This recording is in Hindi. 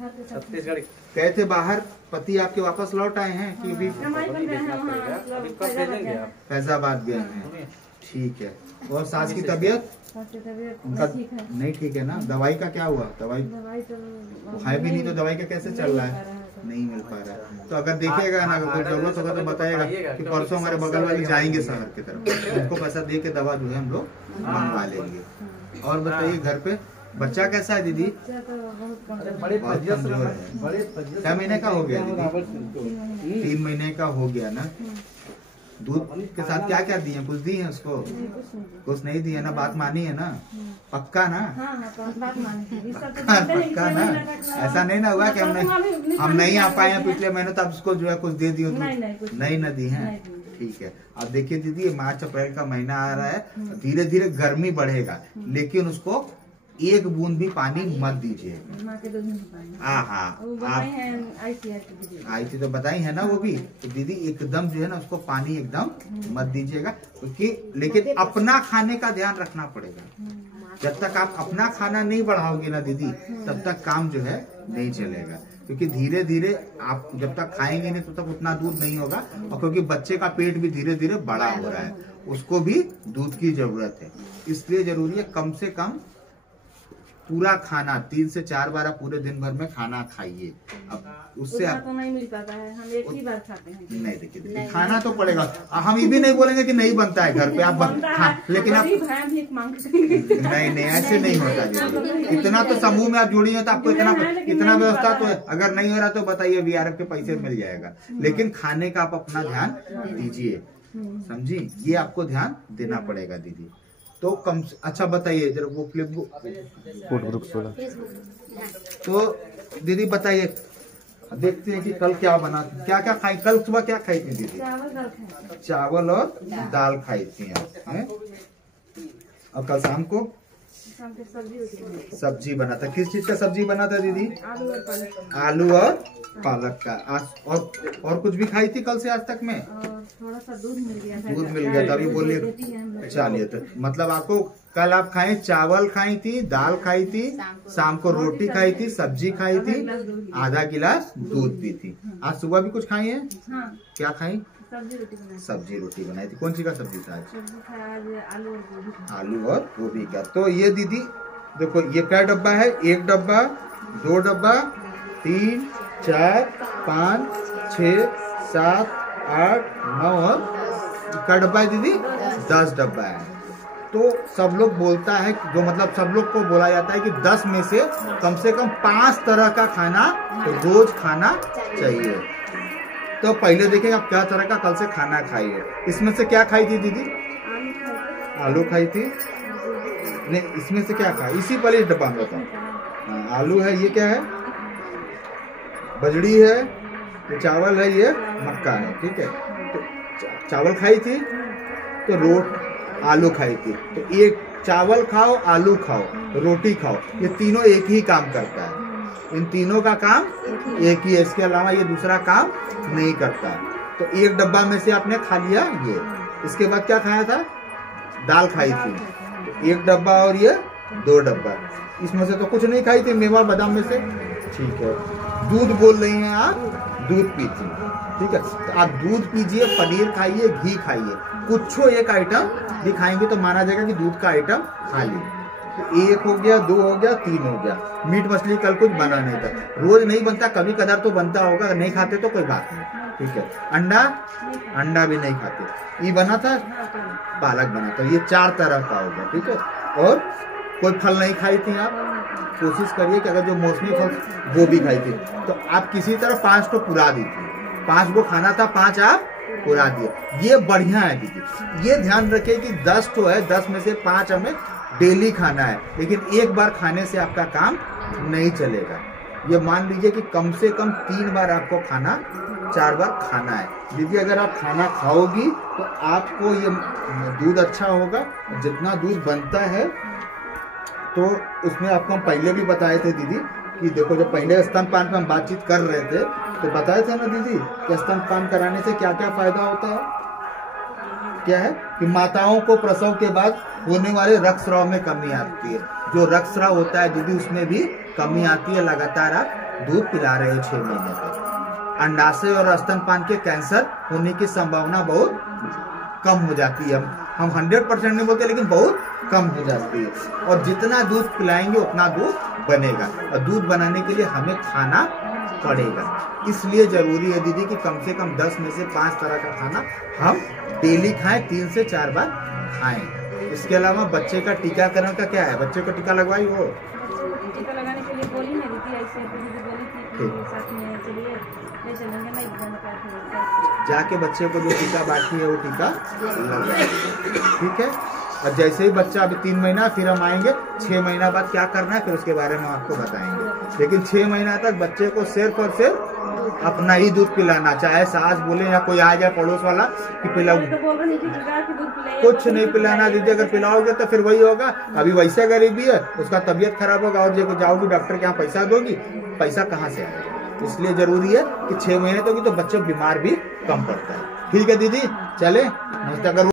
छत्तीसगढ़ गए थे बाहर, पति आपके वापस लौट आए हैं कि अभी फैजाबाद गए हैं? ठीक है। और सास की तबीयत नहीं ठीक है ना? दवाई का क्या हुआ? दवाई है भी नहीं तो दवाई का कैसे चल रहा है? नहीं मिल पा रहा है। तो अगर देखिएगा ना, अगर कोई जरूरत होगा तो बताएगा कि परसों हमारे बगल वाली जाएंगे शहर की तरफ, उनको पैसा दे के दवा जो है हम लोग मंगवा लेंगे। और बताइए घर पे बच्चा कैसा है दीदी? बहुत कमजोर है। क्या महीने का हो गया दीदी? 3 महीने का हो गया ना? दूध के साथ क्या क्या दिए? कुछ दिए उसको? कुछ नहीं दिए ना? बात मानी है ना? पक्का ना? पक्का ना? ऐसा नहीं ना हुआ कि हम नहीं आ पाए हैं पिछले महीने तब उसको जो है कुछ दे दियो? नहीं ना दी है। ठीक है। अब देखिए दीदी, मार्च अप्रैल का महीना आ रहा है, धीरे धीरे गर्मी बढ़ेगा, लेकिन उसको एक बूंद भी पानी मत दीजिए। आई थी तो बताई है ना वो भी। तो दीदी एकदम जो है ना उसको पानी एकदम मत दीजिएगा, क्योंकि लेकिन अपना खाने का ध्यान रखना पड़ेगा। जब तक आप अपना खाना नहीं बढ़ाओगे ना दीदी, तब तक काम जो है नहीं चलेगा। क्योंकि धीरे धीरे आप जब तक खाएंगे नहीं तब तक उतना दूध नहीं होगा, और क्योंकि बच्चे का पेट भी धीरे धीरे बड़ा हो रहा है, उसको भी दूध की जरूरत है। इसलिए जरूरी है कम से कम पूरा खाना 3 से 4 बार आप पूरे दिन भर में खाना खाइए। अब उससे आप तो नहीं मिल पाता है, हम एक ही बार खाते हैं। नहीं देखिए खाना तो पड़ेगा। हम ये भी नहीं बोलेंगे कि नहीं बनता है घर पे, आप लेकिन आप नहीं ऐसे नहीं होता। इतना तो समूह में आप जुड़ी है तो आपको इतना व्यवस्था तो है। अगर नहीं हो रहा तो बताइए, VRF के पैसे मिल जाएगा। लेकिन खाने का आप अपना ध्यान दीजिए, समझी? ये आपको ध्यान देना पड़ेगा दीदी। तो कम अच्छा बताइए जरा वो क्लिप तो दीदी बताइए, देखते हैं कि कल क्या बना, क्या क्या खाई? कल सुबह क्या खाई थी दीदी? चावल और दाल खाई थी आप। और कल शाम को सब्जी बना था। किस चीज का सब्जी बना था दीदी? आलू और पालक का। और कुछ भी खाई थी कल से आज तक में? थोड़ा सा दूध मिल गया तभी बोलिए। चलिए, तो मतलब आपको कल आप खाए, चावल खाई थी, दाल खाई थी, शाम को रोटी खाई थी, सब्जी खाई थी, आधा गिलास दूध पी थी। आज सुबह भी कुछ खाई है? क्या खाई? सब्जी रोटी बनाई थी। कौन सी का सब्जी था आज? आलू और गोभी का। तो ये दीदी देखो, ये क्या डब्बा है? 1 डब्बा, 2 डब्बा, 3, 4, 5, 6, 7, 8, 9 और क्या डब्बा है दीदी? 10 डब्बा है। तो सब लोग बोलता है, जो मतलब सब लोग को बोला जाता है कि 10 में से कम 5 तरह का खाना रोज खाना चाहिए। तो पहले देखिए आप क्या तरह का कल से खाना खाई है। इसमें से क्या खाई थी दीदी? आलू खाई थी। नहीं, इसमें से क्या खाई? इसी वाले डब्बा में बताओ। आलू है, ये क्या है? बजड़ी है, ये चावल है, ये मक्का है। ठीक है। तो चावल खाई थी, तो आलू खाई थी। तो एक चावल खाओ, आलू खाओ, रोटी खाओ, ये तीनों एक ही काम करता है। इन तीनों का काम एक ही है, इसके अलावा ये दूसरा काम नहीं करता। तो 1 डब्बा में से आपने खा लिया ये। इसके बाद क्या खाया था? दाल खाई थी। तो 1 डब्बा और ये 2 डब्बा। इसमें से तो कुछ नहीं खाई थी, मेवा बादाम में से। ठीक है। दूध बोल रही हैं आप, दूध पीती। ठीक है। तो आप दूध पीजिए, पनीर खाइए, घी खाइए, कुछ एक आइटम भी खाएंगे तो माना जाएगा कि दूध का आइटम खा लिया। तो 1 हो गया, 2 हो गया, 3 हो गया। मीट मछली कल कुछ बना नहीं था, रोज नहीं बनता, कभी कदार तो बनता होगा। नहीं खाते तो कोई बात नहीं। ठीक है। अंडा भी नहीं खाते। ये बना था, पालक बना था। ये 4 तरह का होगा। ठीक है। और कोई फल नहीं खाई थी आप? कोशिश करिए कि अगर जो मौसमी फल वो भी खाई थी तो आप किसी तरह 5 को पूरा दी थी। 5 को खाना था, 5 आप पूरा दिए। ये बढ़िया है दीदी। ये ध्यान रखिए कि 10 तो है, 10 में से 5 हमें डेली खाना है, लेकिन एक बार खाने से आपका काम नहीं चलेगा। ये मान लीजिए कि कम से कम 3 बार आपको खाना, 4 बार खाना है। दीदी अगर आप खाना खाओगी तो आपको ये दूध अच्छा होगा। जितना दूध बनता है तो उसमें आपको हम पहले भी बताए थे दीदी कि देखो, जब पहले स्तनपान पे हम बातचीत कर रहे थे तो बताए थे ना दीदी कि स्तनपान कराने से क्या क्या फायदा होता है। क्या है कि माताओं को प्रसव के बाद होने वाले रक्तस्राव में कमी आती है। जो रक्तस्राव होता है दीदी, उसमें भी कमी आती है। लगातार आप दूध पिला रहे हो 6 महीने तक, अंडाशय और स्तनपान के कैंसर होने की संभावना बहुत कम हो जाती है। हम 100% नहीं बोलते, लेकिन बहुत कम हो जाती है। और जितना दूध पिलाएंगे उतना दूध बनेगा, और दूध बनाने के लिए हमें खाना पड़ेगा। इसलिए जरूरी है दीदी कि कम से कम 10 में से 5 तरह का खाना हम डेली खाएं, 3 से 4 बार खाएं। इसके अलावा बच्चे का टीकाकरण का क्या है, बच्चे को टीका लगवाई हो? टीका लगाने के लिए बोली ना दीदी, ऐसे बोली थी कि साथ में चलिए ले चलेंगे, नहीं जाके बच्चे को जो टीका बाकी है वो टीका लगवाए, ठीक है। और जैसे ही बच्चा अभी 3 महीना, फिर हम आएंगे 6 महीना बाद क्या करना है, फिर उसके बारे में आपको बताएंगे। लेकिन 6 महीना तक बच्चे को सिर्फ और सिर्फ अपना ही दूध पिलाना, चाहे सास बोले या कोई आ जाए पड़ोस वाला कि पिलाओ, कुछ नहीं पिलाना दीदी। अगर पिलाओगे तो फिर वही होगा, अभी वैसे गरीबी है, उसका तबीयत खराब होगा, और जब जाओगी डॉक्टर के यहाँ पैसा दोगी, पैसा कहाँ से आएगा। इसलिए जरूरी है कि 6 महीने तक तो बच्चे बीमार भी कम पड़ता है। ठीक है दीदी, चले नमस्ते। अगर